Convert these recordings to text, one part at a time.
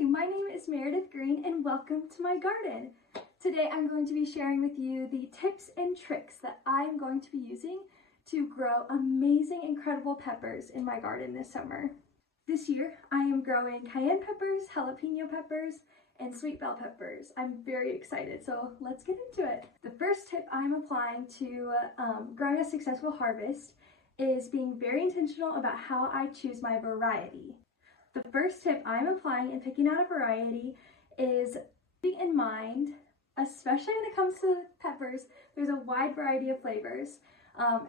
Hi, my name is Meredith Green and welcome to my garden. Today I'm going to be sharing with you the tips and tricks that I'm going to be using to grow amazing, incredible peppers in my garden this summer. This year I am growing cayenne peppers, jalapeno peppers, and sweet bell peppers. I'm very excited, so let's get into it. The first tip I'm applying to growing a successful harvest is being very intentional about how I choose my variety. The first tip I'm applying in picking out a variety is keeping in mind, especially when it comes to peppers, there's a wide variety of flavors,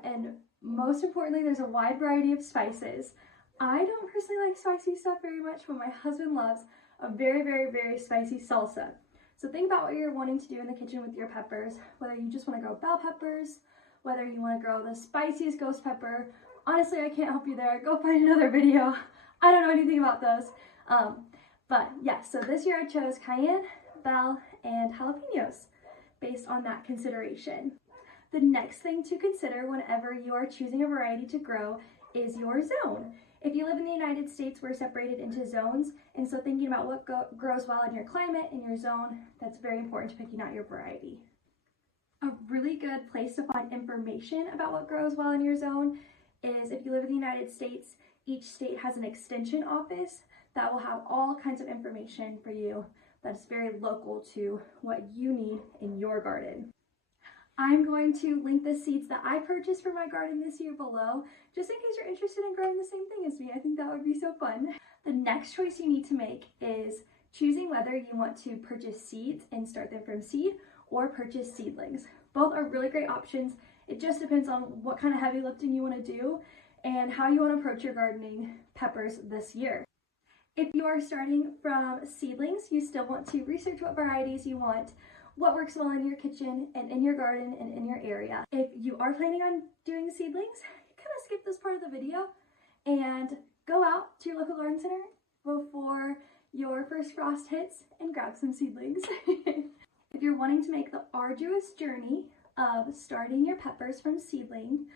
and most importantly, there's a wide variety of spices. I don't personally like spicy stuff very much, but my husband loves a very, very, very spicy salsa. So think about what you're wanting to do in the kitchen with your peppers, whether you just want to grow bell peppers, whether you want to grow the spiciest ghost pepper. Honestly, I can't help you there. Go find another video. I don't know anything about those. But yeah, so this year I chose cayenne, bell, and jalapenos based on that consideration. The next thing to consider whenever you are choosing a variety to grow is your zone. If you live in the United States, we're separated into zones, and so thinking about what grows well in your climate, in your zone, that's very important to picking out your variety. A really good place to find information about what grows well in your zone is if you live in the United States, each state has an extension office that will have all kinds of information for you that's very local to what you need in your garden. I'm going to link the seeds that I purchased for my garden this year below, just in case you're interested in growing the same thing as me. I think that would be so fun. The next choice you need to make is choosing whether you want to purchase seeds and start them from seed or purchase seedlings. Both are really great options. It just depends on what kind of heavy lifting you want to do and how you want to approach your gardening peppers this year. If you are starting from seedlings, you still want to research what varieties you want, what works well in your kitchen and in your garden and in your area. If you are planning on doing seedlings, kind of skip this part of the video and go out to your local garden center before your first frost hits and grab some seedlings. If you're wanting to make the arduous journey of starting your peppers from seedling,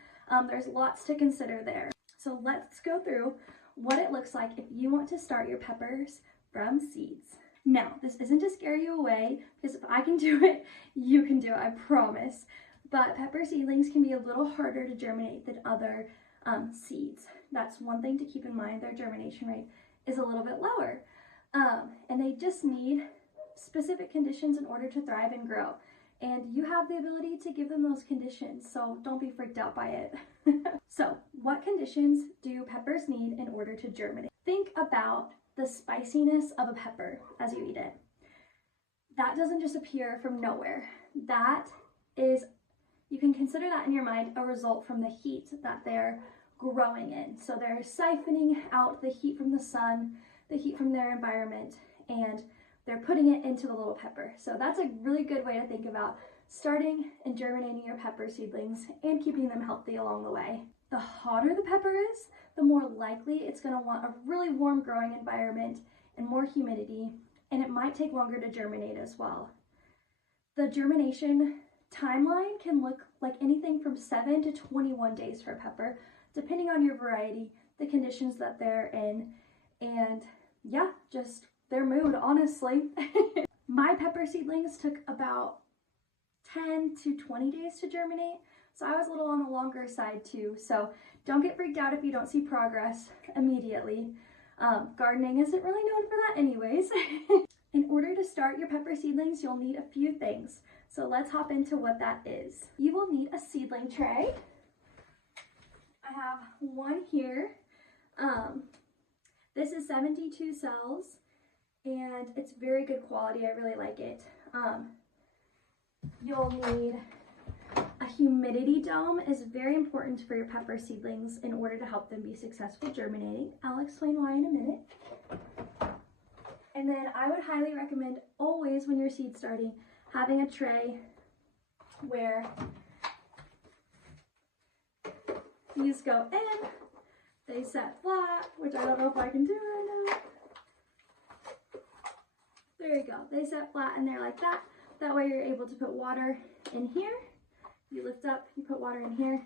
there's lots to consider there. So let's go through what it looks like if you want to start your peppers from seeds. Now, this isn't to scare you away, because if I can do it, you can do it, I promise. But pepper seedlings can be a little harder to germinate than other seeds. That's one thing to keep in mind. Their germination rate is a little bit lower. And they just need specific conditions in order to thrive and grow. And you have the ability to give them those conditions, so don't be freaked out by it. So, what conditions do peppers need in order to germinate? Think about the spiciness of a pepper as you eat it. That doesn't just appear from nowhere. That is, you can consider that in your mind a result from the heat that they're growing in. So they're siphoning out the heat from the sun, the heat from their environment, and they're putting it into the little pepper. So that's a really good way to think about starting and germinating your pepper seedlings and keeping them healthy along the way. The hotter the pepper is, the more likely it's going to want a really warm growing environment and more humidity, and it might take longer to germinate as well. The germination timeline can look like anything from 7 to 21 days for a pepper, depending on your variety, the conditions that they're in, and yeah, just their mood, honestly. My pepper seedlings took about 10 to 20 days to germinate, so I was a little on the longer side too. So don't get freaked out if you don't see progress immediately. Gardening isn't really known for that anyways. In order to start your pepper seedlings, you'll need a few things. So let's hop into what that is. You will need a seedling tray. I have one here. This is 72 cells, and it's very good quality. I really like it. You'll need a humidity dome. Is very important for your pepper seedlings in order to help them be successful germinating. I'll explain why in a minute. And then I would highly recommend always when you're seed starting having a tray where these go in, they set flat, which I don't know if I can do right now. There you go, they set flat and they're like that. That way you're able to put water in here. You lift up, you put water in here,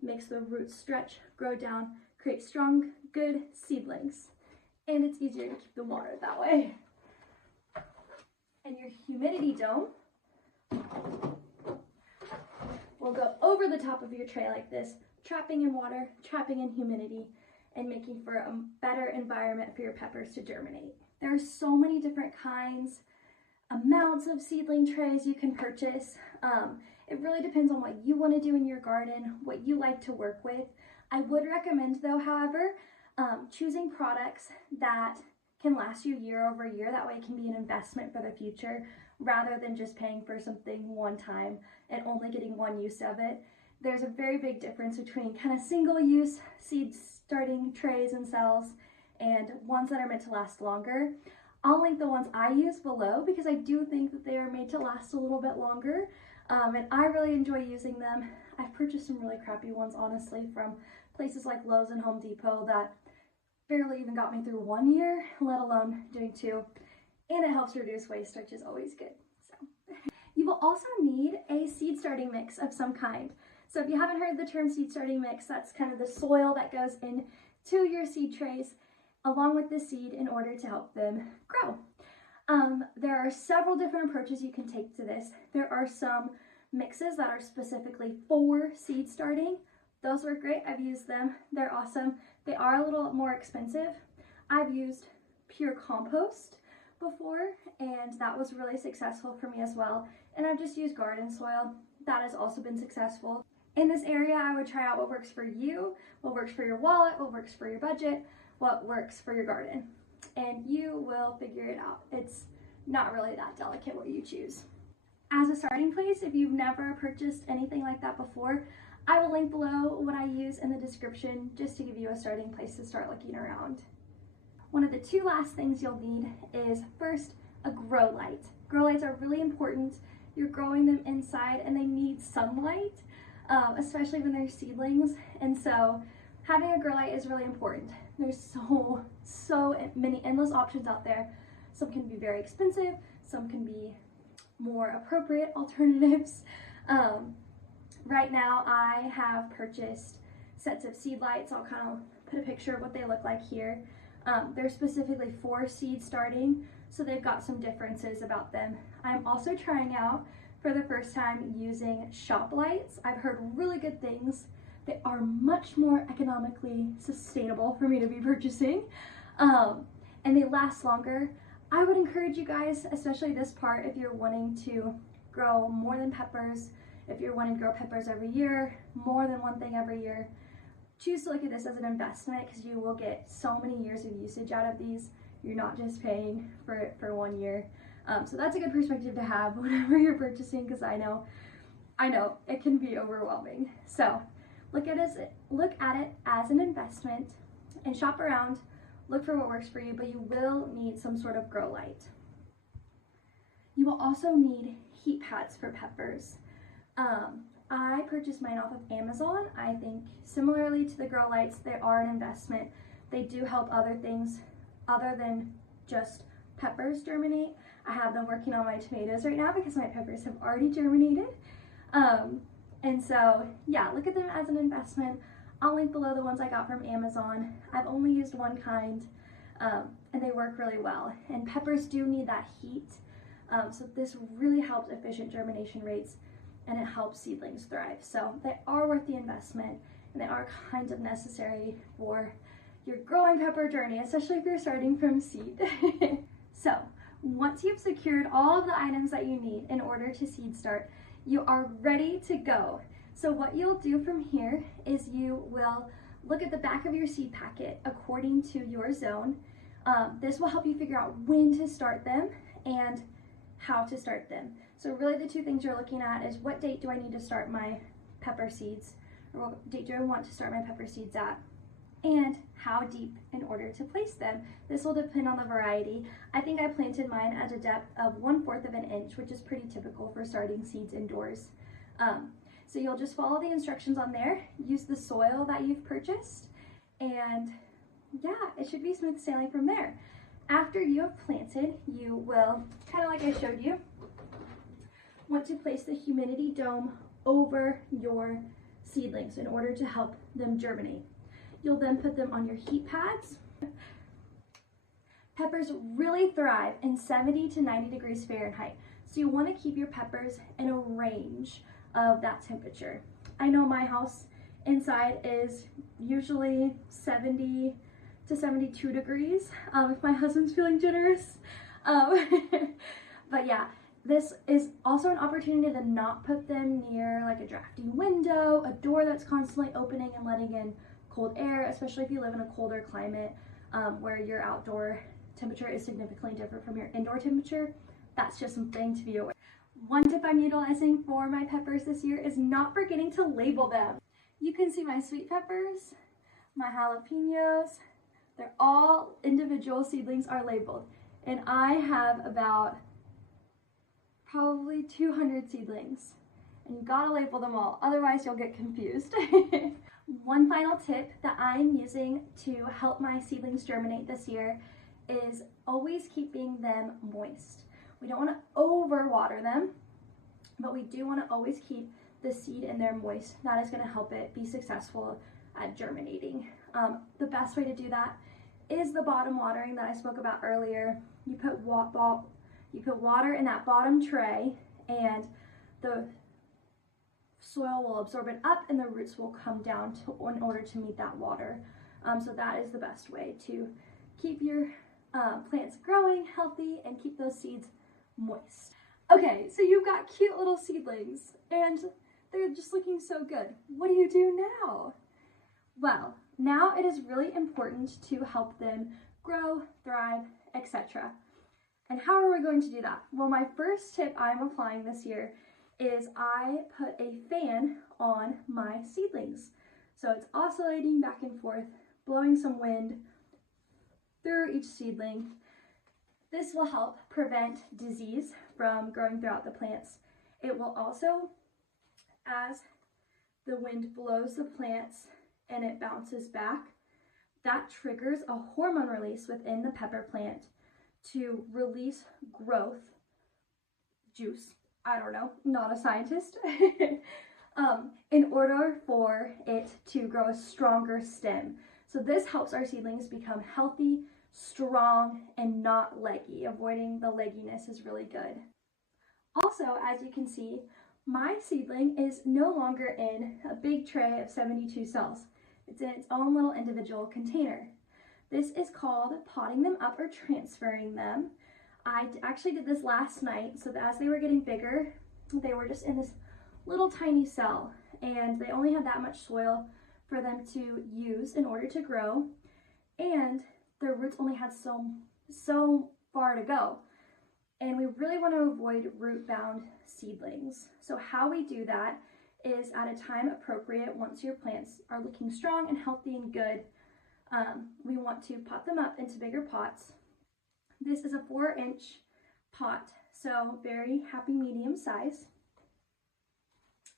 makes the roots stretch, grow down, create strong, good seedlings. And it's easier to keep the water that way. And your humidity dome will go over the top of your tray like this, trapping in water, trapping in humidity, and making for a better environment for your peppers to germinate. There are so many different kinds, amounts of seedling trays you can purchase. It really depends on what you want to do in your garden, what you like to work with. I would recommend though, however, choosing products that can last you year over year. That way it can be an investment for the future rather than just paying for something one time and only getting one use of it. There's a very big difference between kind of single use seed starting trays and cells and ones that are meant to last longer. I'll link the ones I use below because I do think that they are made to last a little bit longer. And I really enjoy using them. I've purchased some really crappy ones, honestly, from places like Lowe's and Home Depot that barely even got me through 1 year, let alone doing 2. And it helps reduce waste, which is always good. So you will also need a seed starting mix of some kind. So if you haven't heard the term seed starting mix, that's kind of the soil that goes into your seed trays along with the seed in order to help them grow. There are several different approaches you can take to this. There are some mixes that are specifically for seed starting. Those work great. I've used them. They're awesome. They are a little more expensive. I've used pure compost before, and that was really successful for me as well. And I've just used garden soil. That has also been successful. In this area, I would try out what works for you, what works for your wallet, what works for your budget, what works for your garden. And you will figure it out. It's not really that delicate what you choose. As a starting place, if you've never purchased anything like that before, I will link below what I use in the description just to give you a starting place to start looking around. One of the 2 last things you'll need is first a grow light. Grow lights are really important. You're growing them inside and they need sunlight, especially when they're seedlings. And so having a grow light is really important. There's so many endless options out there. Some can be very expensive, some can be more appropriate alternatives. Right now I have purchased sets of seed lights. I'll kind of put a picture of what they look like here. They're specifically for seed starting, so they've got some differences about them. I'm also trying out for the first time using shop lights. I've heard really good things. They are much more economically sustainable for me to be purchasing, and they last longer. I would encourage you guys, especially this part, if you're wanting to grow more than peppers, if you're wanting to grow peppers every year, more than one thing every year, choose to look at this as an investment because you will get so many years of usage out of these. You're not just paying for it for 1 year. So that's a good perspective to have whenever you're purchasing, because I know it can be overwhelming. So look at it as an investment and shop around, look for what works for you, but you will need some sort of grow light. You will also need heat pads for peppers. I purchased mine off of Amazon. I think similarly to the grow lights, they are an investment. They do help other things other than just peppers germinate. I have them working on my tomatoes right now because my peppers have already germinated. And so yeah, look at them as an investment. I'll link below the ones I got from Amazon. I've only used one kind, and they work really well. And peppers do need that heat. So this really helps efficient germination rates, and it helps seedlings thrive. So they are worth the investment, and they are kind of necessary for your growing pepper journey, especially if you're starting from seed. So once you've secured all of the items that you need in order to seed start, you are ready to go. So what you'll do from here is you will look at the back of your seed packet according to your zone. This will help you figure out when to start them and how to start them. So really the 2 things you're looking at is what date do I need to start my pepper seeds, or what date do I want to start my pepper seeds at, and how deep in order to place them. This will depend on the variety. I think I planted mine at a depth of 1/4 of an inch, which is pretty typical for starting seeds indoors. So you'll just follow the instructions on there, use the soil that you've purchased, and yeah, it should be smooth sailing from there. After you have planted, you will, kind of like I showed you, want to place the humidity dome over your seedlings in order to help them germinate. You'll then put them on your heat pads. Peppers really thrive in 70 to 90 degrees Fahrenheit, so you want to keep your peppers in a range of that temperature. I know my house inside is usually 70 to 72 degrees if my husband's feeling generous. But yeah, this is also an opportunity to not put them near like a drafty window, a door that's constantly opening and letting in cold air, especially if you live in a colder climate where your outdoor temperature is significantly different from your indoor temperature. That's just something to be aware. One tip I'm utilizing for my peppers this year is not forgetting to label them. You can see my sweet peppers, my jalapenos, they're all individual seedlings are labeled. And I have about probably 200 seedlings. And you gotta label them all, otherwise you'll get confused. One final tip that I'm using to help my seedlings germinate this year is always keeping them moist. We don't want to overwater them, but we do want to always keep the seed in there moist. That is going to help it be successful at germinating. The best way to do that is the bottom watering that I spoke about earlier. You put water in that bottom tray, and the soil will absorb it up and the roots will come down in order to meet that water. So that is the best way to keep your plants growing healthy and keep those seeds moist. Okay, so you've got cute little seedlings and they're just looking so good. What do you do now? Well, now it is really important to help them grow, thrive, etc. And how are we going to do that? Well, my first tip I'm applying this year is I put a fan on my seedlings. So it's oscillating back and forth, blowing some wind through each seedling. This will help prevent disease from growing throughout the plants. It will also, as the wind blows the plants and it bounces back, that triggers a hormone release within the pepper plant to release growth juice. I don't know, not a scientist. In order for it to grow a stronger stem. So this helps our seedlings become healthy, strong, and not leggy. Avoiding the legginess is really good. Also, as you can see, my seedling is no longer in a big tray of 72 cells. It's in its own little individual container. This is called potting them up or transferring them. I actually did this last night, so that as they were getting bigger, they were just in this little tiny cell, and they only had that much soil for them to use in order to grow, and their roots only had so far to go. And we really want to avoid root-bound seedlings. So how we do that is at a time appropriate, once your plants are looking strong and healthy and good, we want to pot them up into bigger pots. This is a 4-inch pot, so very happy medium size.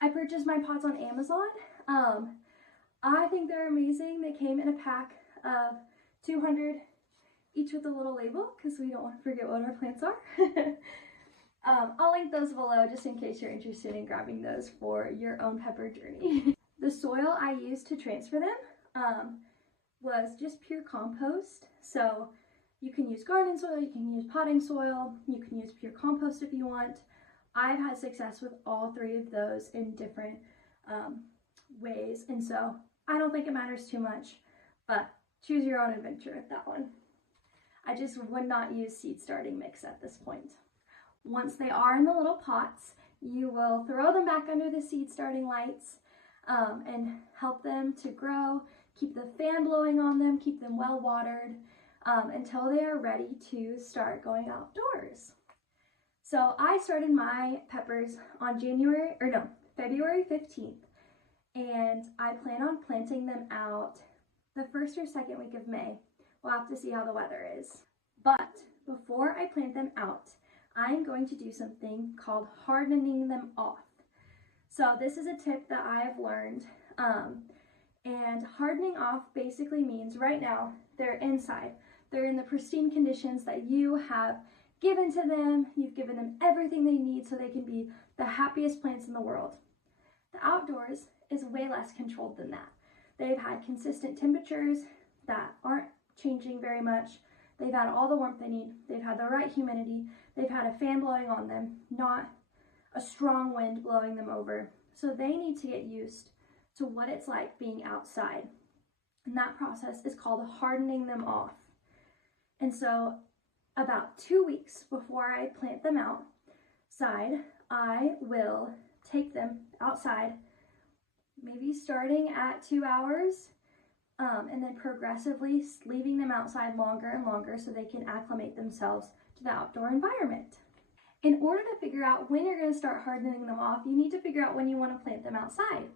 I purchased my pots on Amazon. I think they're amazing. They came in a pack of 200, each with a little label, because we don't want to forget what our plants are. I'll link those below just in case you're interested in grabbing those for your own pepper journey. The soil I used to transfer them was just pure compost. So you can use garden soil, you can use potting soil, you can use pure compost if you want. I've had success with all 3 of those in different ways, and so I don't think it matters too much, but choose your own adventure with that one. I just would not use seed starting mix at this point. Once they are in the little pots, you will throw them back under the seed starting lights and help them to grow. Keep the fan blowing on them, keep them well watered until they are ready to start going outdoors. So I started my peppers on February 15th, and I plan on planting them out the first or second week of May. We'll have to see how the weather is. But before I plant them out, I'm going to do something called hardening them off. So this is a tip that I have learned, and hardening off basically means right now they're inside. They're in the pristine conditions that you have given to them. You've given them everything they need so they can be the happiest plants in the world. The outdoors is way less controlled than that. They've had consistent temperatures that aren't changing very much. They've had all the warmth they need. They've had the right humidity. They've had a fan blowing on them, not a strong wind blowing them over. So they need to get used to what it's like being outside. And that process is called hardening them off. And so about 2 weeks before I plant them outside, I will take them outside, maybe starting at 2 hours, and then progressively leaving them outside longer and longer so they can acclimate themselves to the outdoor environment. In order to figure out when you're going to start hardening them off, you need to figure out when you want to plant them outside.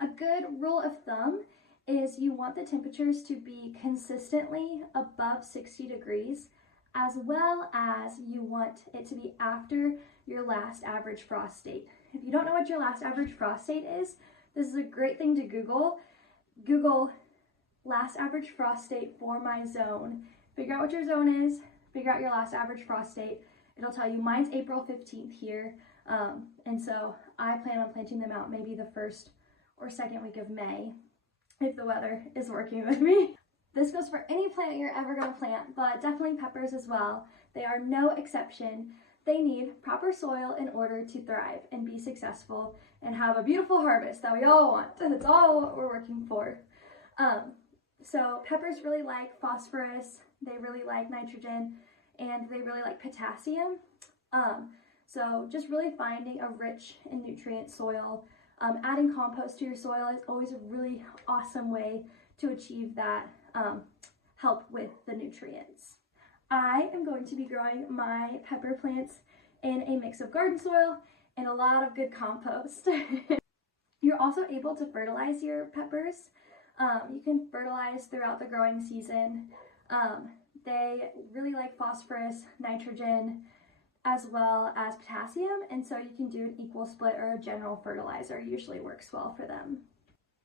A good rule of thumb is you want the temperatures to be consistently above 60 degrees, as well as you want it to be after your last average frost date. If you don't know what your last average frost date is, this is a great thing to Google. Google last average frost date for my zone. Figure out what your zone is, figure out your last average frost date. It'll tell you mine's April 15th here, and so I plan on planting them out maybe the first or second week of May, if the weather is working with me. This goes for any plant you're ever going to plant, but definitely peppers as well. They are no exception. They need proper soil in order to thrive and be successful and have a beautiful harvest that we all want. That's all what we're working for. So peppers really like phosphorus, they really like nitrogen, and they really like potassium. So just really finding a rich and nutrient soil. Adding compost to your soil is always a really awesome way to achieve that help with the nutrients. I am going to be growing my pepper plants in a mix of garden soil and a lot of good compost. You're also able to fertilize your peppers. You can fertilize throughout the growing season. They really like phosphorus, nitrogen, as well as potassium, and so you can do an equal split or a general fertilizer. Usually works well for them.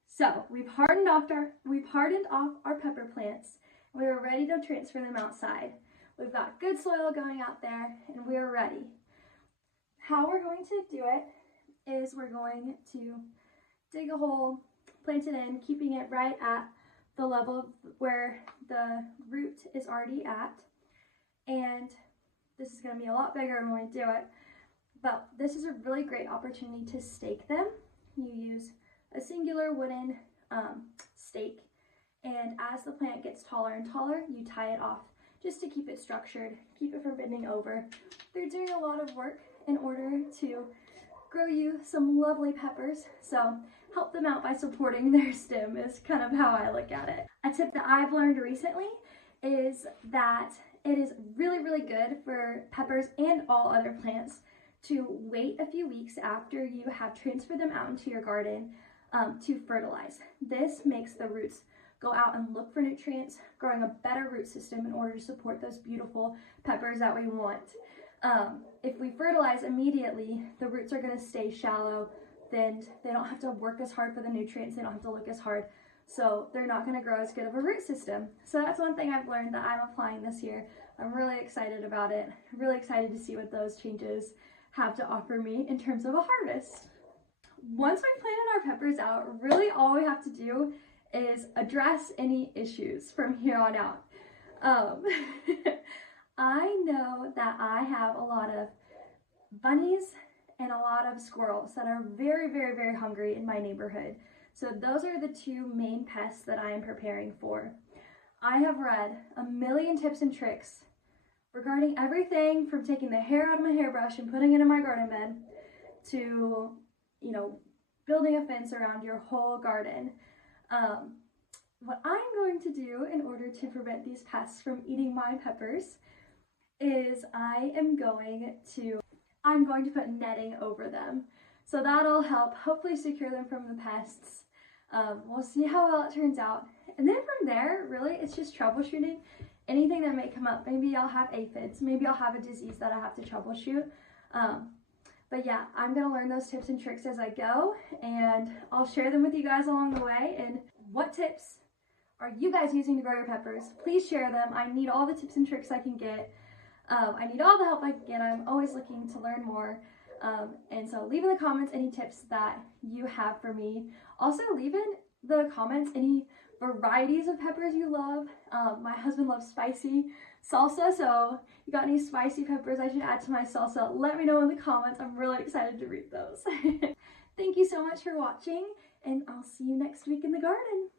So we've hardened off our pepper plants. We are ready to transfer them outside. We've got good soil going out there, and we are ready. How we're going to do it is we're going to dig a hole, plant it in, keeping it right at the level where the root is already at. And this is going to be a lot bigger when we do it, but this is a really great opportunity to stake them. You use a singular wooden stake, and as the plant gets taller and taller, you tie it off just to keep it structured, keep it from bending over. They're doing a lot of work in order to grow you some lovely peppers, so help them out by supporting their stem is kind of how I look at it. A tip that I've learned recently is that it is really, really good for peppers and all other plants to wait a few weeks after you have transferred them out into your garden to fertilize. This makes the roots go out and look for nutrients, growing a better root system in order to support those beautiful peppers that we want. If we fertilize immediately, the roots are going to stay shallow, then they don't have to work as hard for the nutrients, they don't have to look as hard, so they're not going to grow as good of a root system. So that's one thing I've learned that I'm applying this year. I'm really excited about it. I'm really excited to see what those changes have to offer me in terms of a harvest. Once we planted our peppers out, really all we have to do is address any issues from here on out. I know that I have a lot of bunnies and a lot of squirrels that are very, very, very hungry in my neighborhood. So those are the two main pests that I am preparing for. I have read a million tips and tricks regarding everything from taking the hair out of my hairbrush and putting it in my garden bed to, building a fence around your whole garden. What I'm going to do in order to prevent these pests from eating my peppers is I'm going to put netting over them. So that'll help hopefully secure them from the pests. We'll see how well it turns out. And then from there, really, it's just troubleshooting anything that may come up. Maybe I'll have aphids, maybe I'll have a disease that I have to troubleshoot. But yeah, I'm gonna learn those tips and tricks as I go, and I'll share them with you guys along the way. And what tips are you guys using to grow your peppers? Please share them. I need all the tips and tricks I can get. I need all the help I can get. I'm always looking to learn more. And so leave in the comments any tips that you have for me. Also leave in the comments any varieties of peppers you love. My husband loves spicy, salsa, so if you got any spicy peppers I should add to my salsa, let me know in the comments. I'm really excited to read those. Thank you so much for watching, and I'll see you next week in the garden.